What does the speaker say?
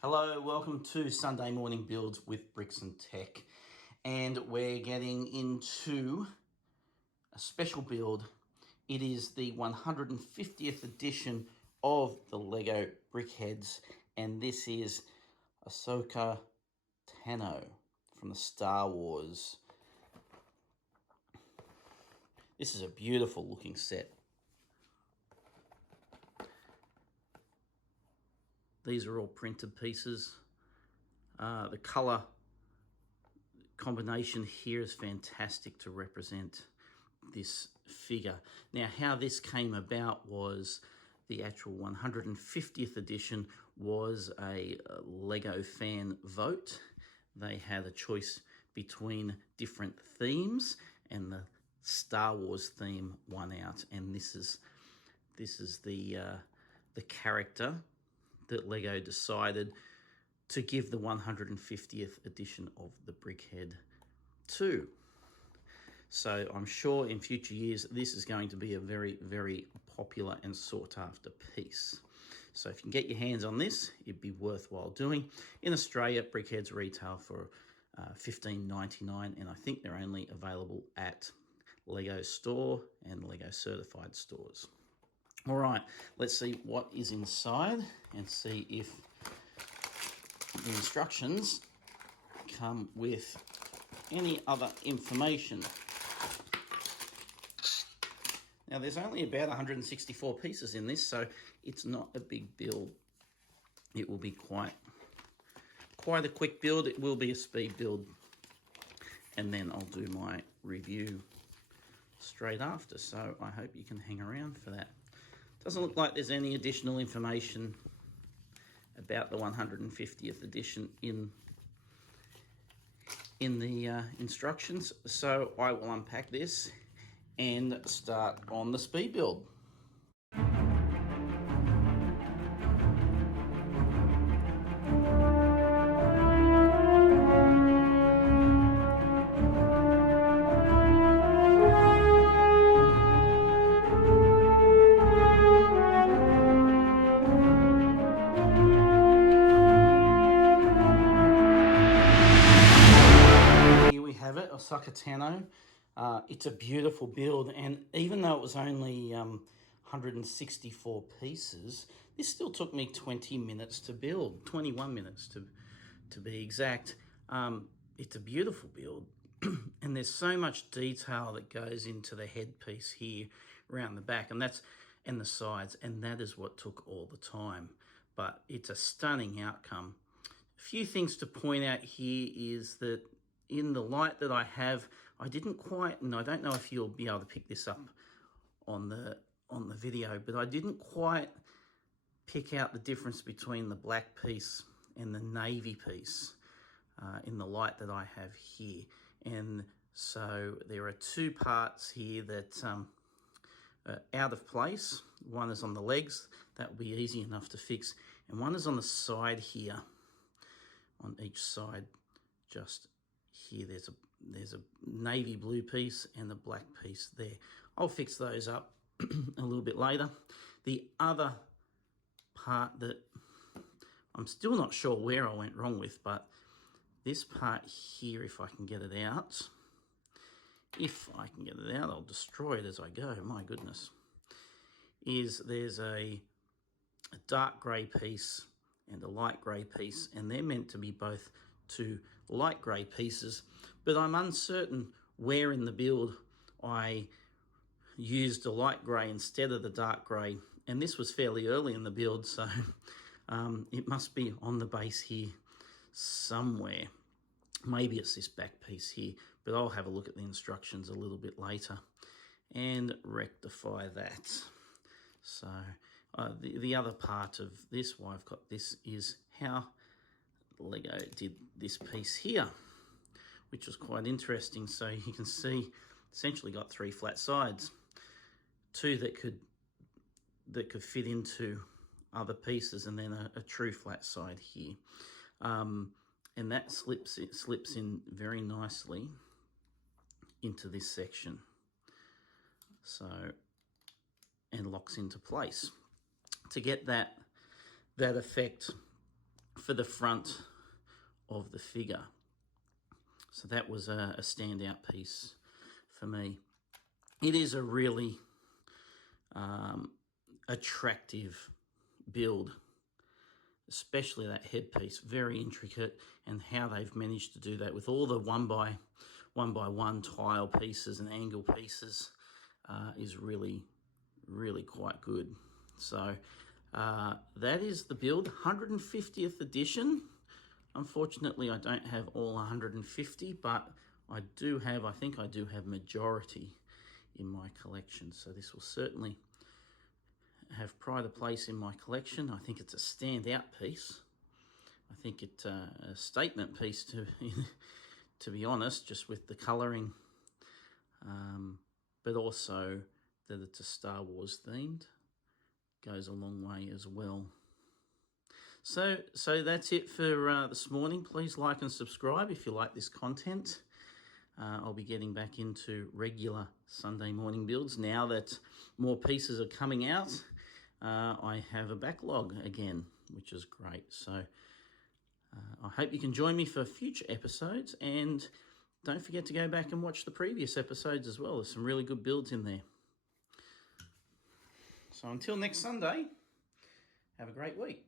Hello, welcome to Sunday Morning Builds with Bricksntech, and we're getting into a special build. It is the 150th edition of the Lego Brickheadz, and this is Ahsoka Tano from the Star Wars. This is a beautiful looking set. These are all printed pieces. The colour combination here is fantastic to represent this figure. Now, how this came about was the actual 150th edition was a Lego fan vote. They had a choice between different themes, and the Star Wars theme won out. And this is the character that Lego decided to give the 150th edition of the Brickhead to. So I'm sure in future years this is going to be a very, very popular and sought after piece. So if you can get your hands on this, it'd be worthwhile doing. In Australia, Brickheadz retail for $15.99, and I think they're only available at Lego Store and Lego certified stores. All right, let's see what is inside and see if the instructions come with any other information. Now, there's only about 164 pieces in this, so it's not a big build. It will be quite a quick build. It will be a speed build, and then I'll do my review straight after, so I hope you can hang around for that. Doesn't look like there's any additional information about the 150th edition in the instructions, so I will unpack this and start on the speed build. Ahsoka Tano. It's a beautiful build, and even though it was only 164 pieces, this still took me 20 minutes to build, 21 minutes to be exact. It's a beautiful build, and there's so much detail that goes into the headpiece here around the back, and the sides, and that is what took all the time. But it's a stunning outcome. A few things to point out here is that in the light that I have, I didn't quite, and I don't know if you'll be able to pick this up on the video, but I didn't quite pick out the difference between the black piece and the navy piece in the light that I have here. And so there are two parts here that are out of place. One is on the legs, that will be easy enough to fix, and one is on the side here, on each side, just here. There's a navy blue piece and a black piece there. I'll fix those up a little bit later. The other part that I'm still not sure where I went wrong with, but this part here, if I can get it out, I'll destroy it as I go, my goodness, is there's a dark grey piece and a light grey piece, and they're meant to be both two light grey pieces, but I'm uncertain where in the build I used a light grey instead of the dark grey, and this was fairly early in the build, so it must be on the base here somewhere. Maybe it's this back piece here, but I'll have a look at the instructions a little bit later and rectify that. So the other part of this, why I've got this, is how Lego did this piece here, which was quite interesting. So you can see essentially got three flat sides, two that could fit into other pieces, and then a true flat side here, and that slips in very nicely into this section, so, and locks into place. To get that effect, for the front of the figure. So that was a standout piece for me. It is a really attractive build, especially that headpiece, very intricate, and how they've managed to do that with all the one by one tile pieces and angle pieces is really quite good. So that is the Build 150th edition. Unfortunately, I don't have all 150, but I think I do have majority in my collection. So this will certainly have pride of place in my collection. I think it's a standout piece. I think it's a statement piece to be honest, just with the colouring, but also that it's a Star Wars themed goes a long way as well. So that's it for this morning. Please like and subscribe if you like this content. I'll be getting back into regular Sunday morning builds now that more pieces are coming out. I have a backlog again, which is great. So I hope you can join me for future episodes, and don't forget to go back and watch the previous episodes as well. There's some really good builds in there. So until next Sunday, have a great week.